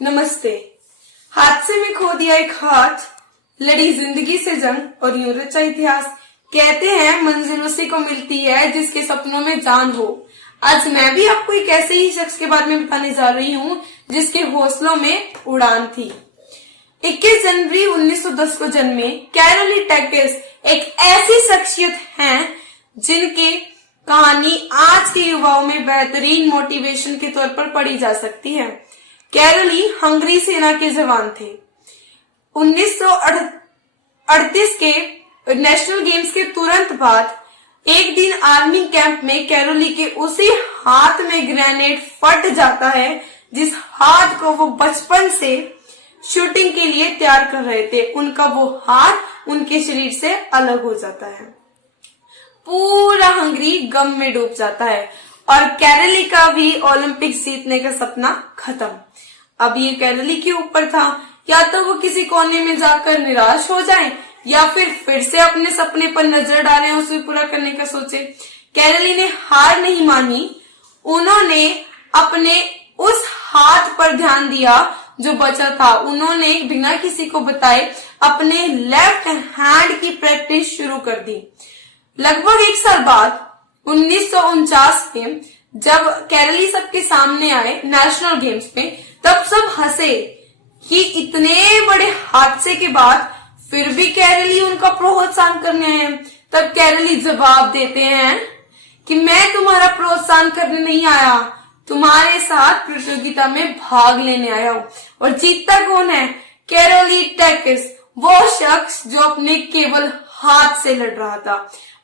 नमस्ते। हादसे में खो दिया एक हाथ, लड़ी जिंदगी से जंग और यूं रचा इतिहास। कहते हैं मंजिल उसी को मिलती है जिसके सपनों में जान हो। आज मैं भी आपको एक ऐसे ही शख्स के बारे में बताने जा रही हूँ जिसके हौसलों में उड़ान थी। 21 जनवरी 1910 को जन्मे कैरोली टैकेस एक ऐसी शख्सियत हैं जिनकी कहानी आज के युवाओं में बेहतरीन मोटिवेशन के तौर पर पढ़ी जा सकती है। कैरोली हंगरी सेना के जवान थे। 1938 के नेशनल गेम्स के तुरंत बाद एक दिन आर्मी कैंप में कैरोली के उसी हाथ में ग्रेनेड फट जाता है जिस हाथ को वो बचपन से शूटिंग के लिए तैयार कर रहे थे। उनका वो हाथ उनके शरीर से अलग हो जाता है। पूरा हंगरी गम में डूब जाता है और कैरोली का भी ओलंपिक जीतने का सपना खत्म। अब ये कैरोली के ऊपर था, या तो वो किसी कोने में जाकर निराश हो जाए या फिर से अपने सपने पर नजर डालें, उसे पूरा करने का सोचे। कैरोली ने हार नहीं मानी। उन्होंने अपने उस हाथ पर ध्यान दिया जो बचा था। उन्होंने बिना किसी को बताए अपने लेफ्ट हैंड की प्रैक्टिस शुरू कर दी। लगभग एक साल बाद 1949 में जब कैरोली सबके सामने आए नेशनल गेम्स में, तब सब हंसे कि इतने बड़े हादसे के बाद फिर भी कैरोली उनका प्रोत्साहन करने आए हैं। तब कैरोली जवाब देते हैं कि मैं तुम्हारा प्रोत्साहन करने नहीं आया, तुम्हारे साथ प्रतियोगिता में भाग लेने आया हूं। और जीतता कौन है? कैरोली टैकेस, वो शख्स जो अपने केवल हाथ से लड़ रहा था।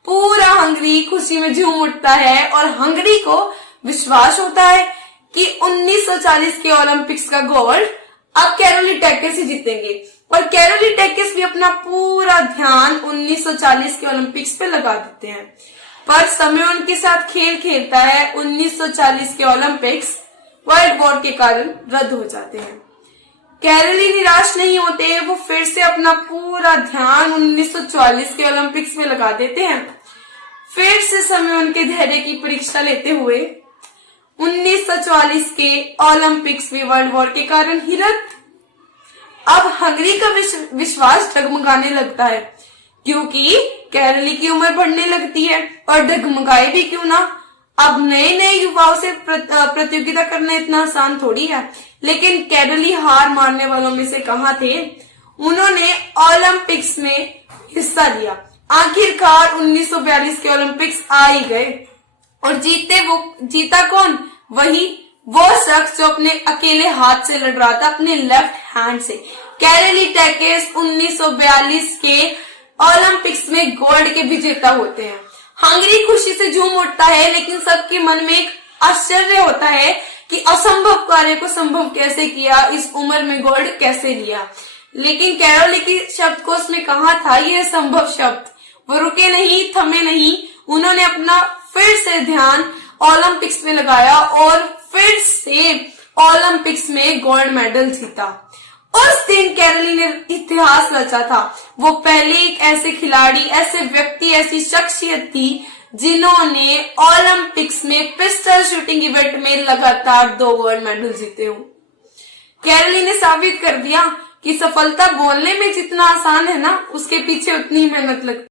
पूरा हंगरी खुशी में झूम उठता है और हंगरी को विश्वास होता है कि 1940 के ओलंपिक्स का गोल्ड अब कैरोली टैकेस ही जीतेंगे। और कैरोली टैकेस भी अपना पूरा ध्यान 1940 के ओलंपिक्स पे लगा देते हैं। पर समय उनके साथ खेल खेलता है। 1940 के ओलंपिक्स वर्ल्ड वॉर के कारण रद्द हो जाते हैं। कैरोली निराश नहीं होते, वो फिर से अपना पूरा ध्यान 1944 के ओलंपिक्स में लगा देते हैं। फिर से समय उनके धैर्य की परीक्षा लेते हुए 1944 के ओलंपिक्स में वर्ल्ड वॉर के कारण ही रद्द। अब हंगरी का विश्वास डगमगाने लगता है, क्योंकि कैरोली की उम्र बढ़ने लगती है। और डगमगाए भी क्यों ना, अब नए नए युवाओं से प्रतियोगिता करना इतना आसान थोड़ी है। लेकिन कैरोली हार मारने वालों में से कहाँ थे। उन्होंने ओलंपिक्स में हिस्सा लिया। आखिरकार 1942 के ओलंपिक्स आ ही गए और जीता कौन? वही वो शख्स जो अपने अकेले हाथ से लड़ रहा था, अपने लेफ्ट हैंड से। कैरोली टैकेस 1942 के ओलंपिक्स में गोल्ड के विजेता होते हैं। हंगरी खुशी से झूम उठता है, लेकिन सबके मन में एक आश्चर्य होता है कि असंभव कार्य को संभव कैसे किया, इस उम्र में गोल्ड कैसे लिया। लेकिन कैरोली की शब्दकोश में कहाँ था यह संभव शब्द। वो रुके नहीं, थमे नहीं। उन्होंने अपना फिर से ध्यान ओलंपिक्स में लगाया और फिर से ओलंपिक्स में गोल्ड मेडल जीता। उस दिन कैरोली ने इतिहास रचा था। वो पहले एक ऐसे खिलाड़ी, ऐसे व्यक्ति, ऐसी शख्सियत थी जिन्होंने ओलंपिक्स में पिस्टल शूटिंग इवेंट में लगातार 2 गोल्ड मेडल जीते हो। कैरोली ने साबित कर दिया कि सफलता बोलने में जितना आसान है ना, उसके पीछे उतनी मेहनत लगती है।